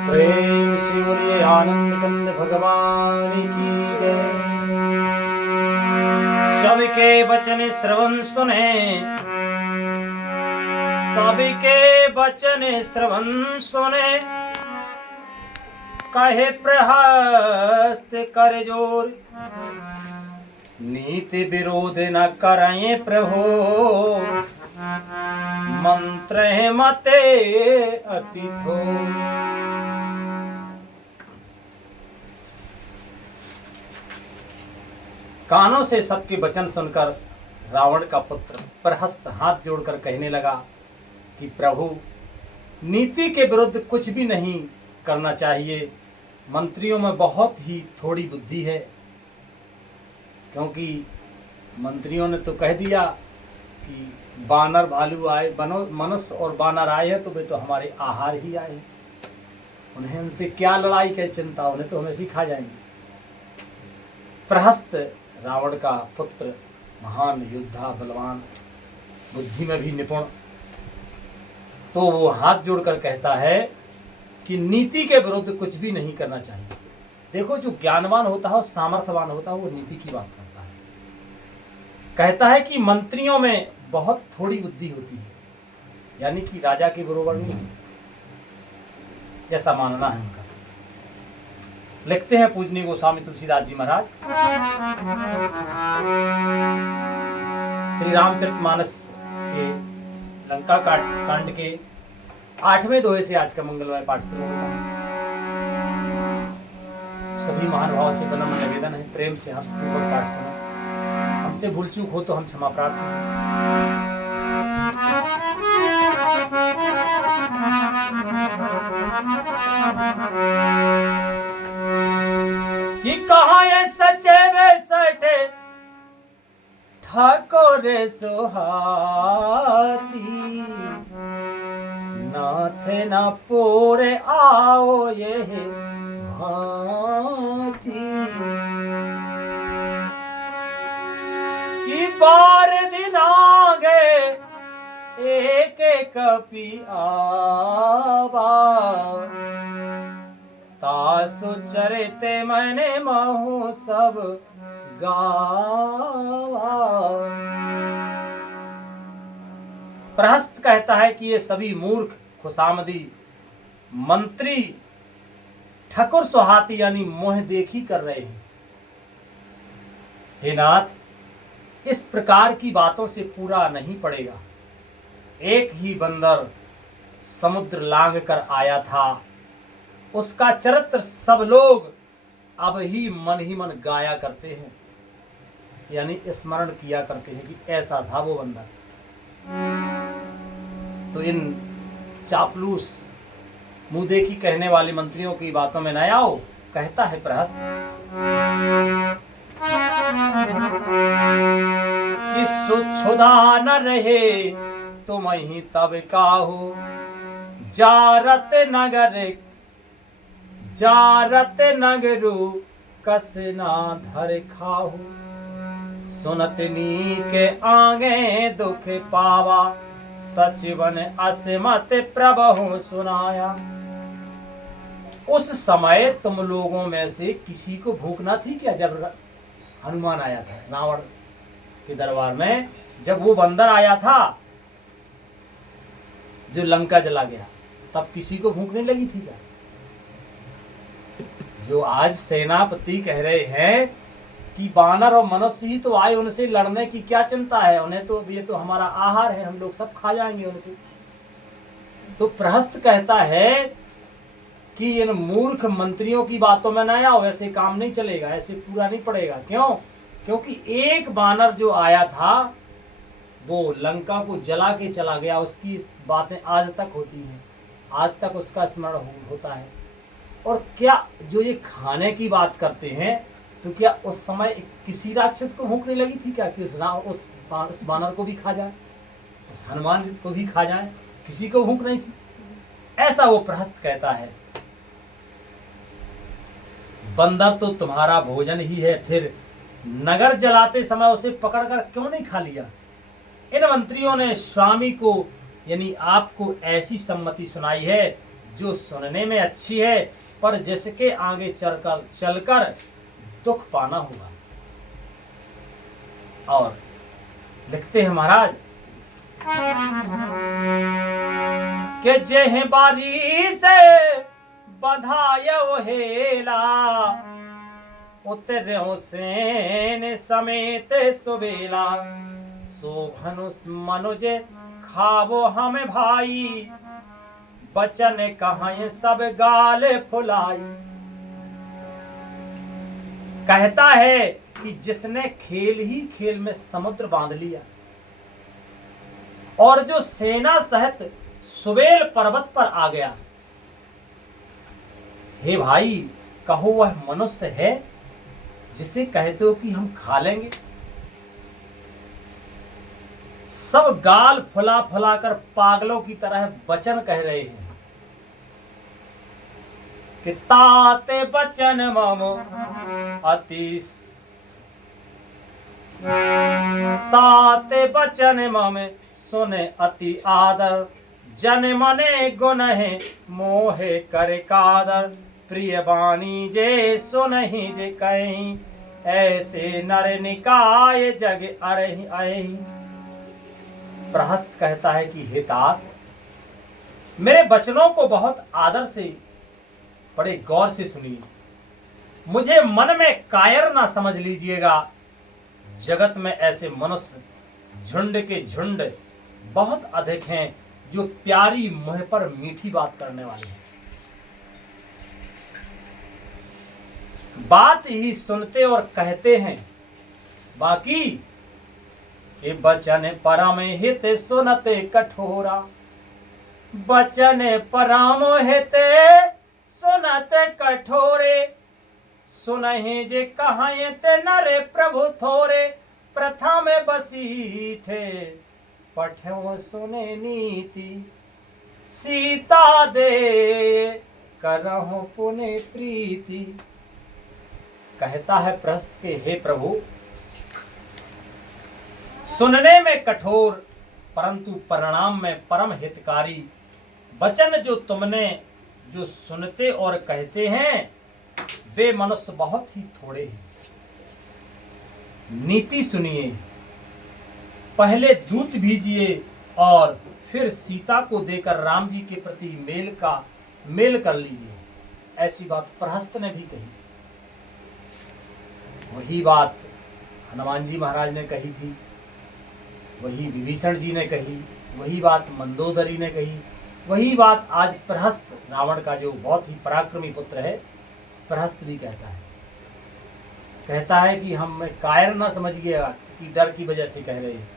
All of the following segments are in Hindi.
प्रेम से बोलिए आनंद कंद भगवान की जय। सबके वचन श्रवण सुने, सबके वचन श्रवण सुने, कहे प्रहस्त कर जोर, नीति विरोध न करें प्रभु, मंत्र मते अतिथो। कानों से सबके वचन सुनकर रावण का पुत्र प्रहस्त हाथ जोड़कर कहने लगा कि प्रभु, नीति के विरुद्ध कुछ भी नहीं करना चाहिए। मंत्रियों में बहुत ही थोड़ी बुद्धि है, क्योंकि मंत्रियों ने तो कह दिया कि बानर भालू आए, मनुष्य और बानर आए हैं तो वे तो हमारे आहार ही आए, उन्हें उनसे क्या लड़ाई की चिंता, उन्हें तो हमें सिखा जाएंगे। प्रहस्त रावण का पुत्र महान योद्धा, बलवान, बुद्धि में भी निपुण, तो वो हाथ जोड़कर कहता है कि नीति के विरुद्ध कुछ भी नहीं करना चाहिए। देखो, जो ज्ञानवान होता है और सामर्थ्यवान होता है वो नीति की बात करता है। कहता है कि मंत्रियों में बहुत थोड़ी बुद्धि होती है, यानी कि राजा के बरोबर नहीं होती, ऐसा मानना है उनका। लिखते हैं पूजनीय गोस्वामी तुलसीदास जी महाराज, श्री रामचरितमानस के लंका कांड के 8वें दोहे से आज का मंगलमय पाठ शुरू होता है। सभी महानुभाव से विनम्र निवेदन है, प्रेम से हर्षपूर्वक पाठ सुनो। हमसे भूल चूक हो तो हम क्षमा प्रार्थना कि कहाँ ये सचे वे सटे ठाकुर सुहाती, नाथ न पूरे आओ ये भांति, कि बार दिन आगे एक कपि आवा, तासु चरित मैंने महु सब गावा। प्रहस्त कहता है कि ये सभी मूर्ख खुशामदी मंत्री ठकुर सुहाती यानी मोह देखी कर रहे हैं। हे नाथ, इस प्रकार की बातों से पूरा नहीं पड़ेगा। एक ही बंदर समुद्र लांघ कर आया था, उसका चरित्र सब लोग अब ही मन गाया करते हैं, यानी स्मरण किया करते हैं कि ऐसा था वो बंदर। तो इन चापलूस मुंह देखी कहने वाले मंत्रियों की बातों में न आओ, कहता है प्रहस्त कि सुक्षुधा न रहे तुम ही तब काहू, जारत नगरु कस ना धर खाहू, सुनत नी के आगे दुख पावा, सचिवन असमत प्रभु सुनाया। उस समय तुम लोगों में से किसी को भूख ना थी क्या? जब हनुमान आया था रावण के दरबार में, जब वो बंदर आया था जो लंका जला गया, तब किसी को भूख नहीं लगी थी क्या? जो आज सेनापति कह रहे हैं कि बानर और मनुष्य ही तो आए, उनसे लड़ने की क्या चिंता है, उन्हें तो ये तो हमारा आहार है, हम लोग सब खा जाएंगे उनको। तो प्रहस्त कहता है कि इन मूर्ख मंत्रियों की बातों में ना आओ, ऐसे काम नहीं चलेगा, ऐसे पूरा नहीं पड़ेगा। क्यों? क्योंकि एक बानर जो आया था वो लंका को जला के चला गया, उसकी बातें आज तक होती हैं, आज तक उसका स्मरण होता है। और क्या जो ये खाने की बात करते हैं, तो क्या उस समय किसी राक्षस को भूख नहीं लगी थी क्या कि उस बानर को भी खा जाए, उस हनुमान को भी खा जाए? किसी को भूख नहीं थी, ऐसा वो प्रहस्त कहता है। बंदर तो तुम्हारा भोजन ही है, फिर नगर जलाते समय उसे पकड़कर क्यों नहीं खा लिया? इन मंत्रियों ने स्वामी को यानी आपको ऐसी सम्मति सुनाई है जो सुनने में अच्छी है पर जिसके आगे चलकर दुख पाना होगा। और लिखते हैं महाराज कि जेह बारी से बधायो हेला, उतर्यो सेन समेत सुबेला, शोभनुष मनुज खावो हम भाई, बचन कहाँ सब गाल फुलाई। कहता है कि जिसने खेल ही खेल में समुद्र बांध लिया और जो सेना सहित सुबेल पर्वत पर आ गया, हे भाई कहो वह मनुष्य है जिसे कहते हो कि हम खा लेंगे। सब गाल फुला फुला कर पागलों की तरह वचन कह रहे हैं कि ताते बचन मम अति, ताते बचन मम सुने अति आदर, जन मने गुण है मोहे करे कादर, प्रिय वाणी जे सुनहि जे कहीं, ऐसे नर निकाय जग अरहि अहि। प्रहस्त कहता है कि हे तात, मेरे वचनों को बहुत आदर से बड़े गौर से सुनिए, मुझे मन में कायर ना समझ लीजिएगा। जगत में ऐसे मनुष्य झुंड के झुंड बहुत अधिक हैं जो प्यारी मुंह पर मीठी बात करने वाले हैं, बात ही सुनते और कहते हैं, बाकी के बचन परम हित सुनते कठोरा, बचन परम हित सुनते कठोरे, सुनहि जे कहाए ते नरे प्रभु थोरे, प्रथम बसीठे पठो सुने नीति, सीता दे करहु पुने प्रीति। कहता है प्रहस्त के हे प्रभु, सुनने में कठोर परंतु परिणाम में परम हितकारी वचन जो तुमने जो सुनते और कहते हैं वे मनुष्य बहुत ही थोड़े हैं। नीति सुनिए, पहले दूत भेजिए और फिर सीता को देकर राम जी के प्रति मेल कर लीजिए। ऐसी बात प्रहस्त ने भी कही। वही बात हनुमान जी महाराज ने कही थी, वही विभीषण जी ने कही, वही बात मंदोदरी ने कही, वही बात आज प्रहस्त रावण का जो बहुत ही पराक्रमी पुत्र है प्रहस्त भी कहता है कि हम कायर न समझिएगा कि डर की वजह से कह रहे हैं,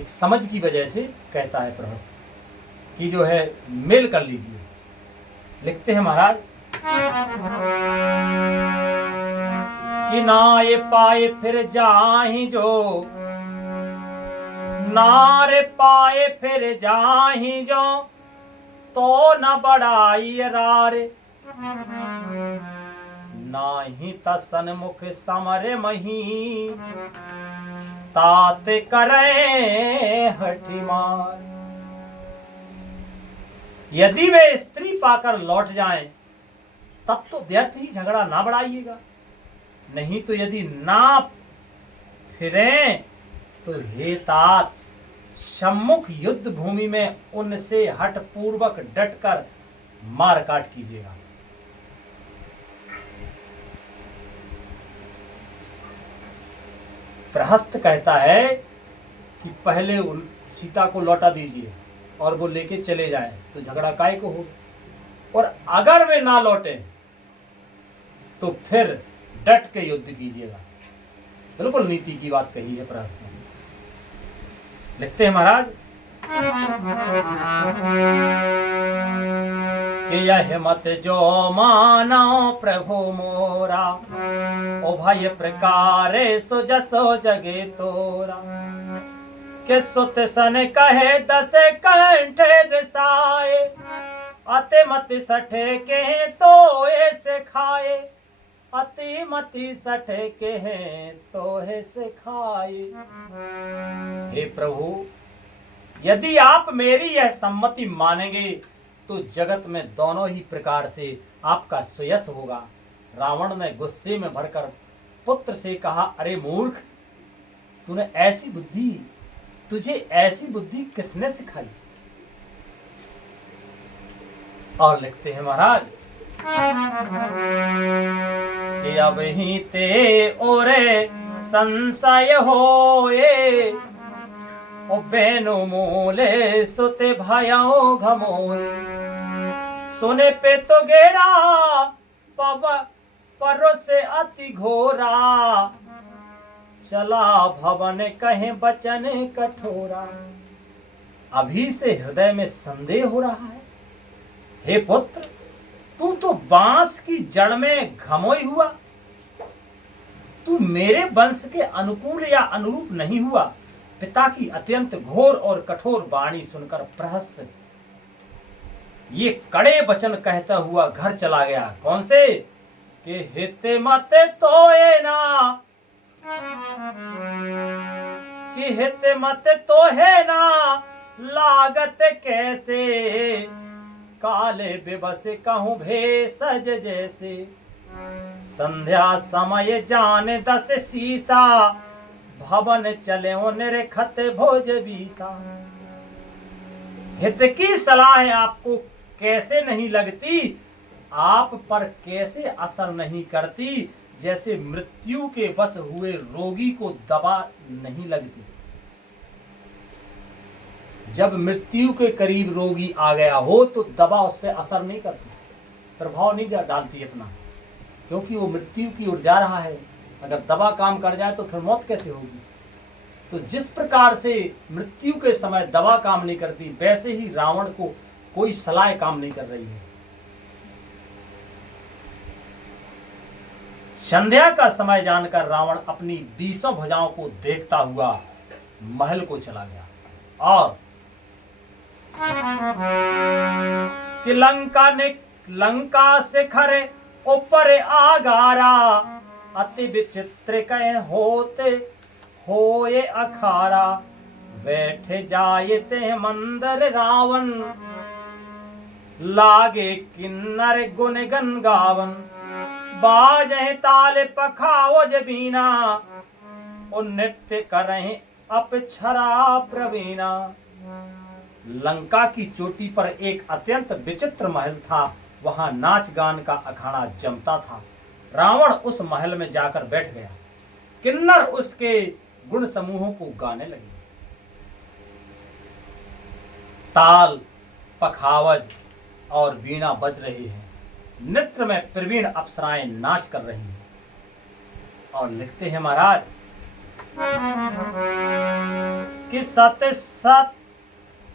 एक समझ की वजह से कहता है प्रहस्त कि जो है मेल कर लीजिए। लिखते हैं महाराज कि नाये पाए फिर जाहि जो, नारे पाए फिर जाहि जो, तो न बढ़ाई रारे, नाही तसन मुख समर मही, तात करे हठी मार। यदि वे स्त्री पाकर लौट जाएं तब तो व्यर्थ ही झगड़ा ना बढ़ाइएगा, नहीं तो यदि ना फिरें तो हे तात सम्मुख युद्ध भूमि में उनसे हठ पूर्वक डटकर मार काट कीजिएगा। प्रहस्त कहता है कि पहले उन सीता को लौटा दीजिए और वो लेके चले जाए तो झगड़ा काय को हो, और अगर वे ना लौटे तो फिर डट के युद्ध कीजिएगा। बिल्कुल नीति की बात कही है प्रहस्त ने। लिखते हैं महाराज कि यह मत जो मानो प्रभु मोरा, उभय प्रकारे सुजसो जगे तोरा, कि सुत सन कहे दस कंठ रसाए, अति मति सठे के तो ऐसे खाए, अति मति सठे के हैं तो ऐसे खाए। हे प्रभु, यदि आप मेरी यह सम्मति मानेंगे तो जगत में दोनों ही प्रकार से आपका सुयश होगा। रावण ने गुस्से में भरकर पुत्र से कहा, अरे मूर्ख, तुझे ऐसी बुद्धि किसने सिखाई? और लिखते हैं महाराज कि अब ही ते ओरे संशय होए, ओ बेनु मूले सुते भयाओ घमोए। सुने पे तो गेरा परो से अति घोरा, चला भवन कहे बचन कठोरा। अभी से हृदय में संदेह हो रहा है, हे पुत्र, तू तो बांस की जड़ में घमोई हुआ, तू मेरे वंश के अनुकूल या अनुरूप नहीं हुआ। पिता की अत्यंत घोर और कठोर वाणी सुनकर प्रहस्त ये कड़े वचन कहता हुआ घर चला गया। कौन से? कि हिते मते तोए ना, कि हिते मते तोहे ना, लागत कैसे, काले बेबस कहूं भेषज जैसे। संध्या समय जाने 10 सीसा, भवन चले निरखत भोज बीसा। हित की सलाह आपको कैसे नहीं लगती, आप पर कैसे असर नहीं करती, जैसे मृत्यु के वश हुए रोगी को दवा नहीं लगती। जब मृत्यु के करीब रोगी आ गया हो तो दवा उस पर असर नहीं करती, प्रभाव नहीं डालती अपना, क्योंकि वो मृत्यु की ओर जा रहा है। अगर दवा काम कर जाए तो फिर मौत कैसे होगी? तो जिस प्रकार से मृत्यु के समय दवा काम नहीं करती, वैसे ही रावण को कोई सलाह काम नहीं कर रही है। संध्या का समय जानकर रावण अपनी 20 भुजाओं को देखता हुआ महल को चला गया और कि लंका शिखर ऊपर आगारा, अति विचित्र कहे होते होए अखारा। बैठे जायते मंदर रावण, लागे किन्नर गुन गन गावन। बाजे ताल पखाओ जबीना, और नृत्य करें अपछरा प्रवीणा। लंका की चोटी पर एक अत्यंत विचित्र महल था, वहां नाच गान का अखाड़ा जमता था। रावण उस महल में जाकर बैठ गया। किन्नर उसके गुण समूहों को गाने लगे। ताल, पखावज और वीणा बज रही है। नृत्य में प्रवीण अप्सराएं नाच कर रही हैं। और लिखते हैं महाराज कि सत सत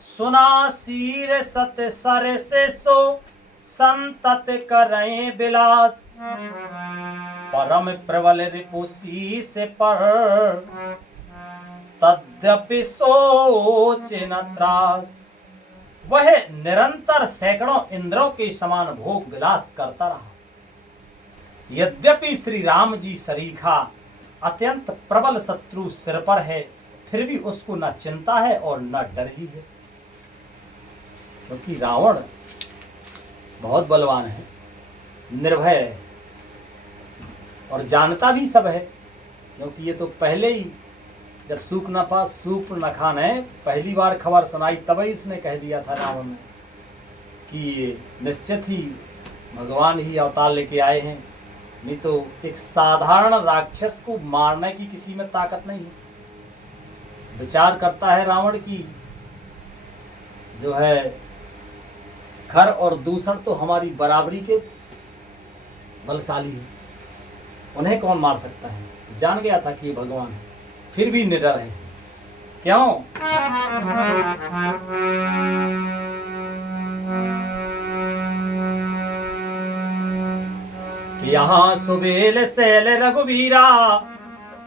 सुना शीर सत सर से सो, संतत करें विलास। परम प्रबल रिपुसी से पर, तद्यपि सोच न त्रास। वह निरंतर सैकड़ों इंद्रों के समान भोग विलास करता रहा। यद्यपि श्री राम जी सरीखा अत्यंत प्रबल शत्रु सिर पर है, फिर भी उसको न चिंता है और न डर ही है, क्योंकि रावण बहुत बलवान है, निर्भय है और जानता भी सब है। क्योंकि ये तो पहले ही जब सूप न खाने पहली बार खबर सुनाई, तभी उसने कह दिया था रावण ने कि निश्चित ही भगवान ही अवतार लेके आए हैं, नहीं तो एक साधारण राक्षस को मारने की किसी में ताकत नहीं है। विचार करता है रावण की जो है खर और दूषण तो हमारी बराबरी के बलशाली है, उन्हें कौन मार सकता है। जान गया था कि ये भगवान है, फिर भी निडर है। क्यों? कि यहाँ सुबेल सैल रघुवीरा,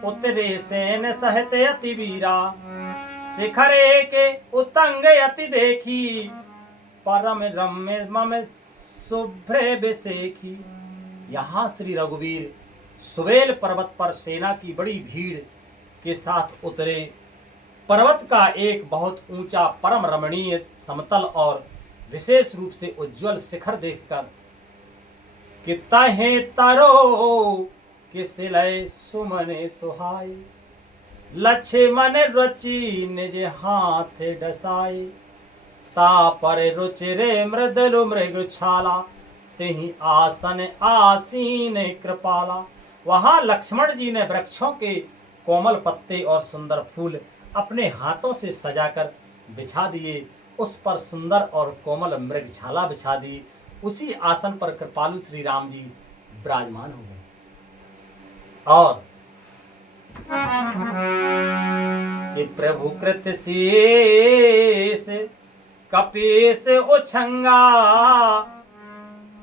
उतरे सेन सहत अति वीरा। शिखरे के उतंग अति देखी, परम रम्य मम शुभ्र बिसेखी। यहाँ श्री रघुवीर सुबेल पर्वत पर सेना की बड़ी भीड़ के साथ उतरे। पर्वत का एक बहुत ऊंचा परम रमणीय समतल और विशेष रूप से उज्जवल शिखर देखकर कि तहे तरो कि सिलय सुमने सुहाय, लक्ष्मण रुचि निज हाथ डसाए, तापर रुचिरे मृदलु मृग छाला, तेहि आसन आसीन कृपाला। वहां लक्ष्मण जी ने वृक्षों के कोमल पत्ते और सुंदर फूल अपने हाथों से सजाकर बिछा दिए, उस पर सुंदर और कोमल मृगछाला बिछा दी। उसी आसन पर कृपालु श्री राम जी विराजमान हो गए और कि प्रभु कृत शीस कपीस उछंगा,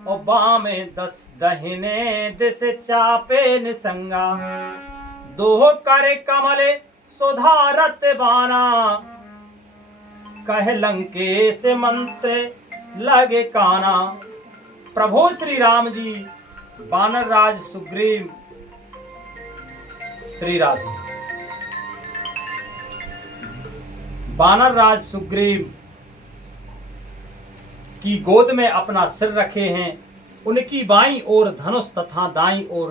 और बामे 10 दहिने दिस चापे निसंगा, दोह कर कमल सुधारत बाना, कह लंकेश मंत्र लगे काना। प्रभु श्री राम जी वानर राज सुग्रीव श्री राधे वानर राज सुग्रीव की गोद में अपना सिर रखे हैं, उनकी बाईं ओर धनुष तथा दाईं ओर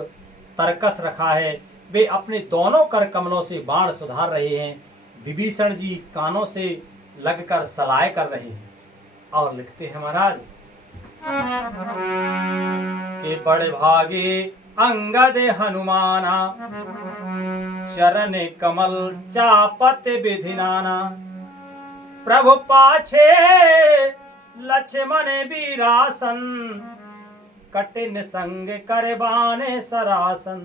तरकस रखा है। वे अपने दोनों कर कमलों से बाण सुधार रहे हैं। विभीषण जी कानों से लगकर सलाह कर रहे हैं और लिखते हैं महाराज के बड़े भागे अंगद हनुमाना, चरण कमल चापत विधिनाना, प्रभु पाछे लक्ष्मण वीरासन, कठिन संग करबाने सरासन।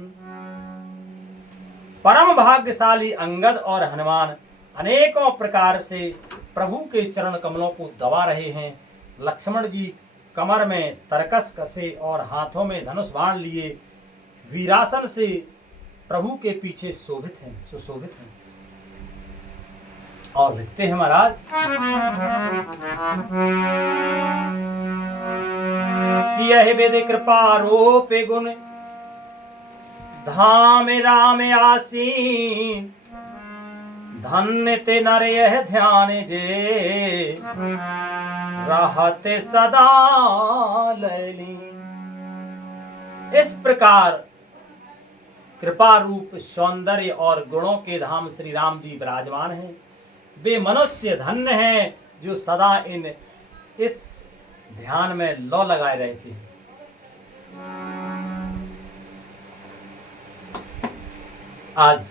परम भाग्यशाली अंगद और हनुमान अनेकों प्रकार से प्रभु के चरण कमलों को दबा रहे हैं। लक्ष्मण जी कमर में तरकस कसे और हाथों में धनुष बाण लिए वीरासन से प्रभु के पीछे शोभित हैं, सुशोभित हैं। और लिखते हैं महाराज कि यह वेद कृपा रूप गुण, धाम राम आसीन, धन्य ते नर यह ध्यान जे, रहते सदा लयलीन। इस प्रकार कृपा रूप सौंदर्य और गुणों के धाम श्री राम जी विराजमान हैं। वे मनुष्य धन्य हैं जो सदा इस ध्यान में लौ लगाए रहते हैं। आज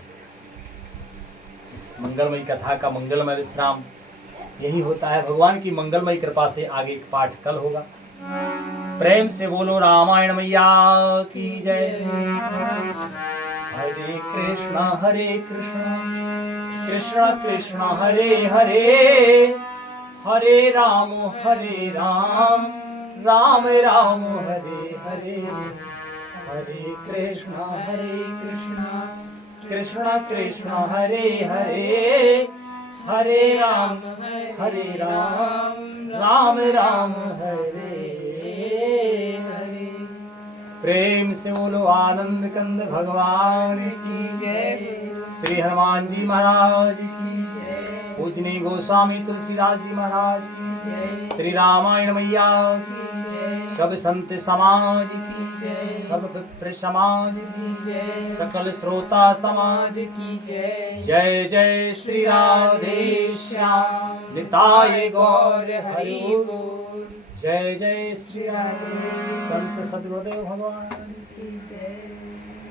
इस मंगलमयी कथा का मंगलमय विश्राम यही होता है। भगवान की मंगलमयी कृपा से आगे का पाठ कल होगा। प्रेम से बोलो रामायण मैया की जय। हरे कृष्णा कृष्ण कृष्ण हरे हरे, हरे राम राम राम हरे हरे, हरे कृष्ण कृष्ण कृष्ण हरे हरे, हरे राम राम राम हरे हरे। प्रेम से बोलो आनंद कंद भगवान की जय। श्री हनुमान जी महाराज की जय। पूजनीय गोस्वामी तुलसीदास जी महाराज की जय। श्री रामायण मैया की जय। सब संत समाज की जय। सब विप्र समाज की जय। सकल श्रोता समाज की जय। जय जय श्री राधे श्याम निताय गौर हरि बोल। जय जय श्री राधे संत सद्गुरुदेव भगवान की जय।